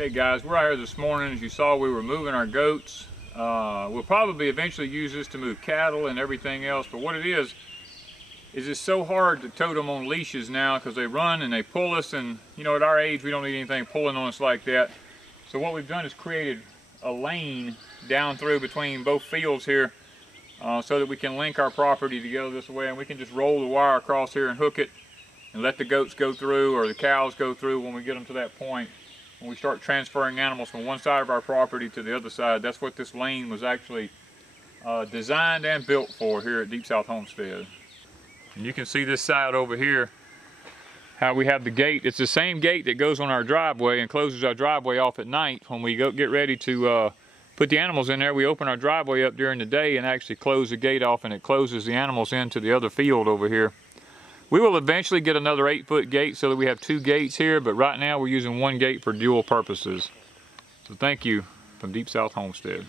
Okay guys, we're out here this morning. As you saw, we were moving our goats. We'll probably eventually use this to move cattle and everything else, but what it is it's so hard to tote them on leashes now because they run and they pull us, and you know, at our age we don't need anything pulling on us like that. So what we've done is created a lane down through between both fields here so that we can link our property together this way, and we can just roll the wire across here and hook it and let the goats go through or the cows go through when we get them to that point. When we start transferring animals from one side of our property to the other side, that's what this lane was actually designed and built for here at Deep South Homestead. And you can see this side over here, how we have the gate. It's the same gate that goes on our driveway and closes our driveway off at night. When we go get ready to put the animals in there, we open our driveway up during the day and actually close the gate off, and it closes the animals into the other field over here. We will eventually get another 8-foot gate so that we have 2 gates here, but right now we're using 1 gate for dual purposes. So thank you from Deep South Homestead.